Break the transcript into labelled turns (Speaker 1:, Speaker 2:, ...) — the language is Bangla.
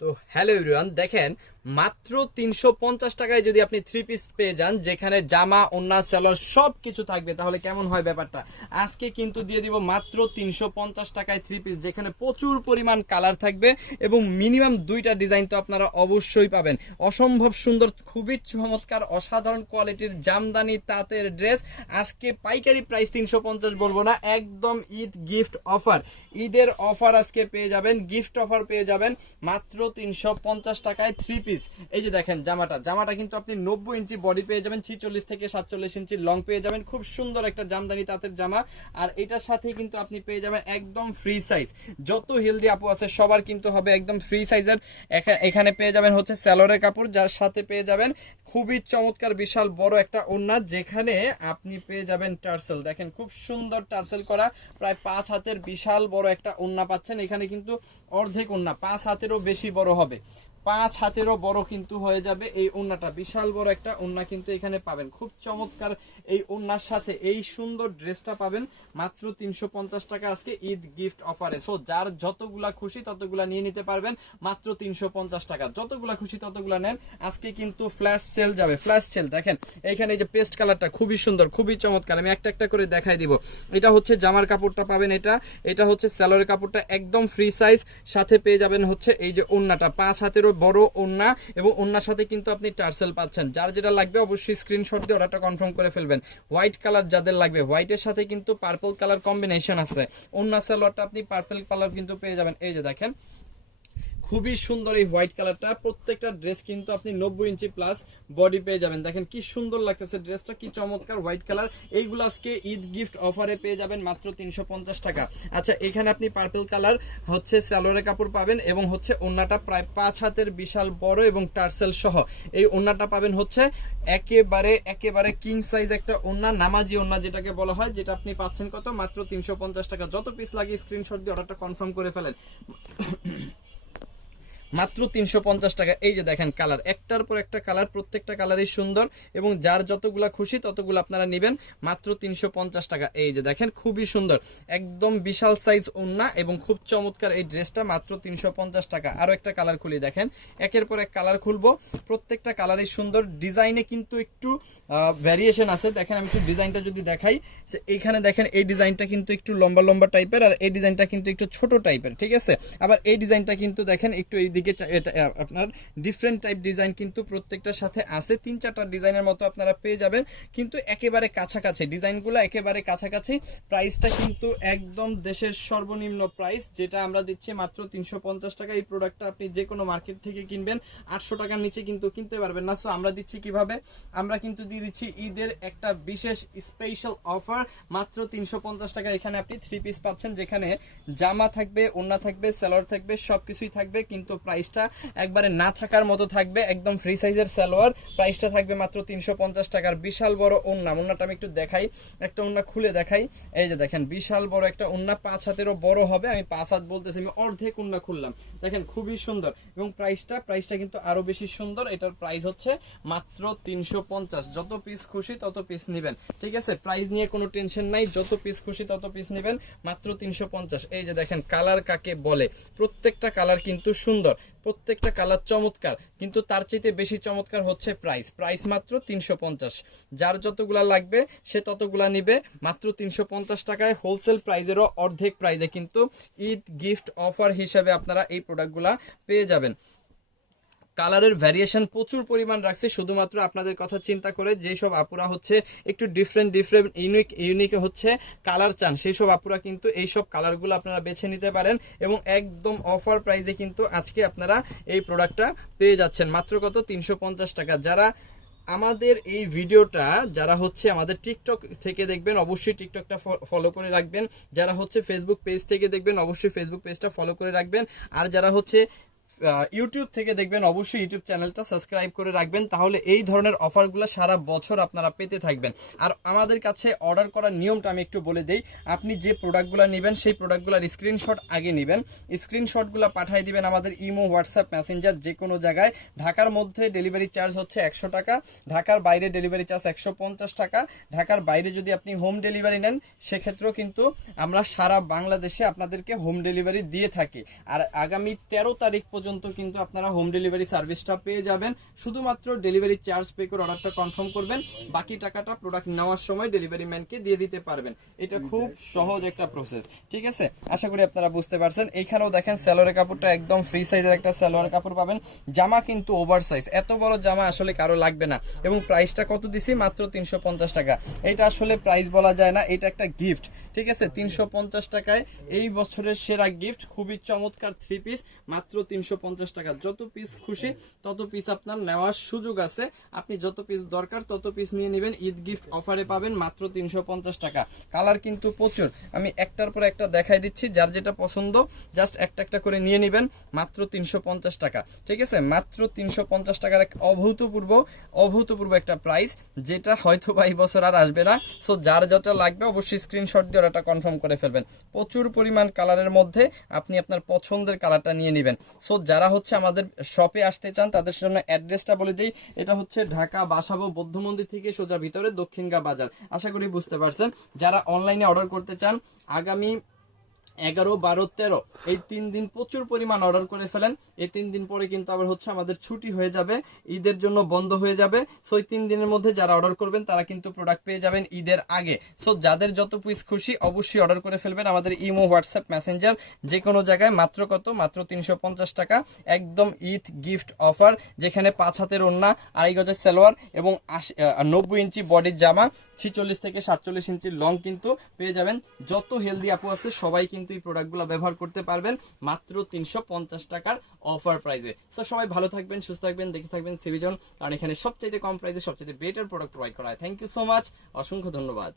Speaker 1: তো হ্যালো এভরিওয়ান, দেখেন, মাত্র তিনশো পঞ্চাশ টাকায় যদি আপনি থ্রি পিস পেয়ে যান, যেখানে জামা, ওন্না সেলর সব কিছু থাকবে, তাহলে কেমন হয় ব্যাপারটা? আজকে কিন্তু দিয়ে দিব মাত্র তিনশো পঞ্চাশ টাকায় থ্রি পিস যেখানে প্রচুর পরিমাণ কালার থাকবে এবং মিনিমাম দুইটা ডিজাইন তো আপনারা অবশ্যই পাবেন। অসম্ভব সুন্দর, খুবই চমৎকার, অসাধারণ কোয়ালিটির জামদানি, তাঁতের ড্রেস আজকে পাইকারি প্রাইস তিনশো পঞ্চাশ বলব না, একদম ঈদ গিফট অফার ঈদের অফার আজকে পেয়ে যাবেন গিফট অফার পেয়ে যাবেন মাত্র তিনশো পঞ্চাশ টাকায় থ্রি পিস এই যে দেখেন জামাটা। জামাটা কিন্তু আপনি নব্বই ইঞ্চি বডি পেয়ে যাবেন, ছিচল্লিশ থেকে সাতচল্লিশ ইঞ্চি লং পেয়ে যাবেন। খুব সুন্দর একটা জামদানি তাঁতের জামা। আর এটার সাথে কিন্তু আপনি পেয়ে যাবেন একদম ফ্রি সাইজ যত হেলদি আপু আছে, সবার কিন্তু হবে একদম ফ্রি সাইজের এখানে পেয়ে যাবেন হচ্ছে স্যালোরের কাপড়, যার সাথে পেয়ে যাবেন খুবই চমৎকার, বিশাল বড় একটা ওড়না, যেখানে আপনি পেয়ে যাবেন টার্সেল। দেখেন খুব সুন্দর টার্সেল করা, প্রায় পাঁচ হাতের বিশাল বড় একটা ওড়না পাচ্ছেন। এখানে কিন্তু অর্ধেক ওড়না, পাঁচ হাতেরও বেশি বড় হবে। পাঁচ হাতেরও বড় কিন্তু হয়ে যাবে এই ওড়নাটা বিশাল বড় একটা ওড়না কিন্তু এখানে পাবেন। খুব চমৎকার এই ওড়নার সাথে এই সুন্দর ড্রেসটা পাবেন। মাত্র তিনশো পঞ্চাশ টাকা আজকে ঈদ গিফট অফারে। সো যার যতগুলা খুশি ততগুলা নিয়ে নিতে পারবেন। মাত্র তিনশো পঞ্চাশ টাকা। যতগুলা খুশি ততগুলা নেন, আজকে কিন্তু ফ্ল্যাশ সেল যাবে। ফ্ল্যাশ সেল দেখেন, এইখানে এই যে পেস্ট কালারটা খুবই সুন্দর, খুবই চমৎকার। আমি একটা একটা করে দেখাই দিব। এটা হচ্ছে জামার কাপড়টা পাবেন এটা। এটা হচ্ছে স্যালোরের কাপড়টা, একদম ফ্রি সাইজ সাথে পেয়ে যাবেন হচ্ছে এই যে ওন্নাটা। পাঁচ হাতেরও বড় ওন্না এবং ওন্নার সাথে কিন্তু আপনি টার্সেল পাচ্ছেন। যার যেটা লাগবে অবশ্যই স্ক্রিনশট দিয়ে অর্ডারটা কনফার্ম করে ফেলবেন। হোয়াইট কালার যাদের লাগবে হোয়াইটের সাথে কিন্তু পার্পল কালার কম্বিনেশন আছে। ওন্না সালোয়ারটা আপনি পার্পল কালার কিন্তু পেয়ে যাবেন। এই যে দেখেন খুবই সুন্দর এই হোয়াইট কালারটা। প্রত্যেকটা ড্রেস কিন্তু আপনি নব্বই ইঞ্চি প্লাস বডি পেয়ে যাবেন। দেখেন কি সুন্দর লাগতেছে ড্রেসটা কি চমৎকার হোয়াইট কালার। এইগুলো আজকে ঈদ গিফট অফারে পেয়ে যাবেন মাত্র তিনশো পঞ্চাশ টাকা। আচ্ছা এখানে আপনি পার্পল কালার হচ্ছে স্যালোরে কাপড় পাবেন এবং হচ্ছে ওন্নাটা প্রায় পাঁচ হাতের বিশাল বড় এবং টার্সেল সহ। এই ওন্নাটা পাবেন হচ্ছে একেবারে একেবারে কিং সাইজ একটা ওন্না, নামাজি ওন্না যেটাকে বলা হয়, যেটা আপনি পাচ্ছেন কত? মাত্র তিনশো পঞ্চাশ টাকা। যত পিস লাগে স্ক্রিনশট দিয়ে অর্ডারটা কনফার্ম করে ফেলেন। মাত্র তিনশো পঞ্চাশ টাকা। এই যে দেখেন কালার, একটার পর একটা কালার, প্রত্যেকটা কালারই সুন্দর এবং যার যতগুলা খুশি ততগুলো আপনারা নেবেন, মাত্র তিনশো পঞ্চাশ টাকা। এই যে দেখেন খুবই সুন্দর, একদম বিশাল সাইজ ওন্না এবং খুব চমৎকার এই ড্রেসটা মাত্র তিনশো পঞ্চাশ টাকা। আরও একটা কালার খুলি দেখেন, একের পর এক কালার খুলবো। প্রত্যেকটা কালারই সুন্দর, ডিজাইনে কিন্তু একটু ভ্যারিয়েশন আছে। দেখেন আমি একটু ডিজাইনটা যদি দেখাই এইখানে দেখেন এই ডিজাইনটা কিন্তু একটু লম্বা লম্বা টাইপের আর এই ডিজাইনটা কিন্তু একটু ছোট টাইপের ঠিক আছে? আবার এই ডিজাইনটা কিন্তু দেখেন একটু এই এটা, আপনার ডিফারেন্ট টাইপ ডিজাইন কিন্তু প্রত্যেকটার সাথে আছে। তিন চারটা ডিজাইনের মতো আপনারা পেয়ে যাবেন। কিন্তু একেবারে কাছাকাছি ডিজাইনগুলো একেবারে কাছাকাছি প্রাইসটা কিন্তু একদম দেশের সর্বনিম্ন প্রাইস যেটা আমরা দিচ্ছি মাত্র তিনশো পঞ্চাশ টাকা। এই প্রোডাক্টটা আপনি যে কোনো মার্কেট থেকে কিনবেন আটশো টাকার নিচে কিন্তু কিনতে পারবেন না। সো আমরা দিচ্ছি কীভাবে? আমরা কিন্তু দিয়ে দিচ্ছি ঈদের একটা বিশেষ স্পেশাল অফার মাত্র তিনশো পঞ্চাশ টাকা। এখানে আপনি থ্রি পিস পাচ্ছেন যেখানে জামা থাকবে ওন্না থাকবে সালোয়ার থাকবে সব কিছুই থাকবে। কিন্তু প্রাইসটা একবারে না থাকার মতো থাকবে, একদম ফ্রি সাইজের সালোয়ার। প্রাইসটা থাকবে মাত্র তিনশো পঞ্চাশ টাকার বিশাল বড় ওন্না। ওন্নাটা আমি একটু দেখাই, একটা ওন্না খুলে দেখাই। এই যে দেখেন, বিশাল বড় একটা ওন্না, পাঁচ হাতেরও বড় হবে। আমি পাঁচ হাত বলতেছি, আমি অর্ধেক ওন্না খুললাম। দেখেন, খুবই সুন্দর। এবং প্রাইসটা প্রাইসটা কিন্তু আরও বেশি সুন্দর। এটার প্রাইস হচ্ছে মাত্র তিনশো পঞ্চাশ। যত পিস খুশি তত পিস নেবেন। ঠিক আছে? প্রাইস নিয়ে কোনো টেনশন নাই। যত পিস খুশি তত পিস নেবেন। মাত্র তিনশো পঞ্চাশ। এই যে দেখেন কালার কাকে বলে? প্রত্যেকটা কালার কিন্তু সুন্দর। প্রত্যেকটা কালার চমৎকার, কিন্তু তার চাইতে বেশি চমৎকার হচ্ছে প্রাইস প্রাইস মাত্র তিনশো পঞ্চাশ। যার যতগুলা লাগবে, সে ততগুলা নিবে। মাত্র তিনশো পঞ্চাশ টাকায় হোলসেল প্রাইজেরও অর্ধেক প্রাইজে কিন্তু ঈদ গিফট অফার হিসাবে আপনারা এই প্রোডাক্টগুলা পেয়ে যাবেন। কালারের ভ্যারিয়েশন প্রচুর পরিমাণ রাখছে। শুধুমাত্র আপনাদের কথা চিন্তা করে যেসব আপুরা হচ্ছে একটু ডিফারেন্ট ডিফারেন্ট ইউনিক ইউনিক হচ্ছে কালার চান সেই সব আপুরা কিন্তু এই সব কালারগুলো আপনারা বেছে নিতে পারেন এবং একদম অফার প্রাইসে কিন্তু আজকে আপনারা এই প্রোডাক্টটা পেয়ে যাচ্ছেন। মাত্র কত? তিনশো পঞ্চাশ টাকা। যারা আমাদের এই ভিডিওটা, যারা হচ্ছে আমাদের টিকটক থেকে দেখবেন, অবশ্যই টিকটকটা ফলো করে রাখবেন। যারা হচ্ছে ফেসবুক পেজ থেকে দেখবেন, অবশ্যই ফেসবুক পেজটা ফলো করে রাখবেন। আর যারা হচ্ছে ইউটিউব থেকে দেখবেন, অবশ্যই ইউটিউব চ্যানেলটা সাবস্ক্রাইব করে রাখবেন, তাহলে এই ধরনের অফারগুলো সারা বছর আপনারা পেতে থাকবেন। আর আমাদের কাছে অর্ডার করার নিয়মটা আমি একটু বলে দেই, আপনি যে প্রোডাক্টগুলো নেবেন, সেই প্রোডাক্টগুলোর স্ক্রিনশট আগে নেবেন। স্ক্রিনশটগুলো পাঠিয়ে দিবেন আমাদের ইমো হোয়াটসঅ্যাপ মেসেঞ্জার যে কোনো জায়গায়। ঢাকার মধ্যে ডেলিভারি চার্জ হচ্ছে একশো টাকা, ঢাকার বাইরে ডেলিভারি চার্জ একশো পঞ্চাশ টাকা। ঢাকার বাইরে যদি আপনি হোম ডেলিভারি নেন, সেক্ষেত্রেও কিন্তু আমরা সারা বাংলাদেশে আপনাদেরকে হোম ডেলিভারি দিয়ে থাকি। আর আগামী তেরো তারিখ পর্যন্ত পর্যন্ত কিন্তু আপনারা হোম ডেলিভারি সার্ভিসটা পেয়ে যাবেন। শুধুমাত্র ডেলিভারি চার্জ পে করে অর্ডারটা কনফার্ম করবেন। বাকি টাকাটা প্রোডাক্ট নেওয়ার সময় ডেলিভারি ম্যানকে দিয়ে দিতে পারবেন। এটা খুব সহজ একটা প্রসেস ঠিক আছে? আশা করি আপনারা বুঝতে পারছেন। এইখানেও দেখেন স্যালোয়ারের কাপড়টা একদম ফ্রি সাইজের একটা স্যালোয়ার কাপড় পাবেন। জামা কিন্তু ওভার সাইজ এত বড় জামা আসলে কারও লাগবে না। এবং প্রাইসটা কত দিছি? মাত্র তিনশো পঞ্চাশ টাকা। এটা আসলে প্রাইস বলা যায় না। এটা একটা গিফট ঠিক আছে? তিনশো পঞ্চাশ টাকায় এই বছরের সেরা গিফট খুবই চমৎকার থ্রি পিস মাত্র তিনশো পঞ্চাশ টাকা। যত পিস খুশি, তত পিস আপনার নেওয়ার সুযোগ আছে। আপনি যত পিস দরকার, তত পিস নিয়ে নেবেন। ঈদ গিফট অফারে পাবেন মাত্র টাকা। কালার কিন্তু প্রচুর। আমি একটার পর একটা দেখাই দিচ্ছি, যার যেটা পছন্দ জাস্ট একটা একটা করে নিয়ে নেবেন, মাত্র টাকা। ঠিক আছে? মাত্র টাকার এক অভূতপূর্ব অভূতপূর্ব একটা প্রাইস যেটা হয়তো বা এই বছর আর আসবে না। সো যার যত লাগবে, অবশ্যই স্ক্রিনশট দিয়ে কনফার্ম করে ফেলবেন। প্রচুর পরিমাণ কালারের মধ্যে আপনি আপনার পছন্দের কালারটা নিয়ে নেবেন। সো যারা হচ্ছে আমাদের শপে আসতে চান, তাদের জন্য অ্যাড্রেসটা বলে দিই। এটা হচ্ছে ঢাকা, বাসাবো, বৌদ্ধ মন্দির থেকে সোজা ভিতরে দক্ষিণগা বাজার। আশা করি বুঝতে পারছেন। যারা অনলাইনে অর্ডার করতে চান, আগামী এগারো, বারো, তেরো। এই তিন দিন প্রচুর পরিমাণ অর্ডার করে ফেলেন। এই তিন দিন পরে কিন্তু আবার হচ্ছে আমাদের ছুটি হয়ে যাবে, ঈদের জন্য বন্ধ হয়ে যাবে। সো এই তিন দিনের মধ্যে যারা অর্ডার করবেন, তারা কিন্তু প্রোডাক্ট পেয়ে যাবেন ঈদের আগে। সো যাদের যত পিস খুশি অবশ্যই অর্ডার করে ফেলবেন আমাদের ইমো হোয়াটসঅ্যাপ মেসেঞ্জার যে কোনো জায়গায়। মাত্র কত? মাত্র তিনশো পঞ্চাশ টাকা। একদম ঈদ গিফট অফার যেখানে পাঁচ হাতের ওন্না আড়াই গজের সালোয়ার এবং নব্বই ইঞ্চি বডির জামা, ছিচল্লিশ থেকে সাতচল্লিশ ইঞ্চির লং কিন্তু পেয়ে যাবেন। যত হেলদি আপু আছে, সবাই কিন্তু এই প্রোডাক্টগুলো ব্যবহার করতে পারবেন মাত্র তিনশো পঞ্চাশ টাকার অফার প্রাইজে সো সবাই ভালো থাকবেন, সুস্থ থাকবেন, দেখে থাকবেন সিভিজন কারণ এখানে সবচেয়ে কম প্রাইসে সবচেয়ে বেটার প্রোডাক্ট প্রোভাইড করা হয়। থ্যাংক ইউ সো মাচ অসংখ্য ধন্যবাদ।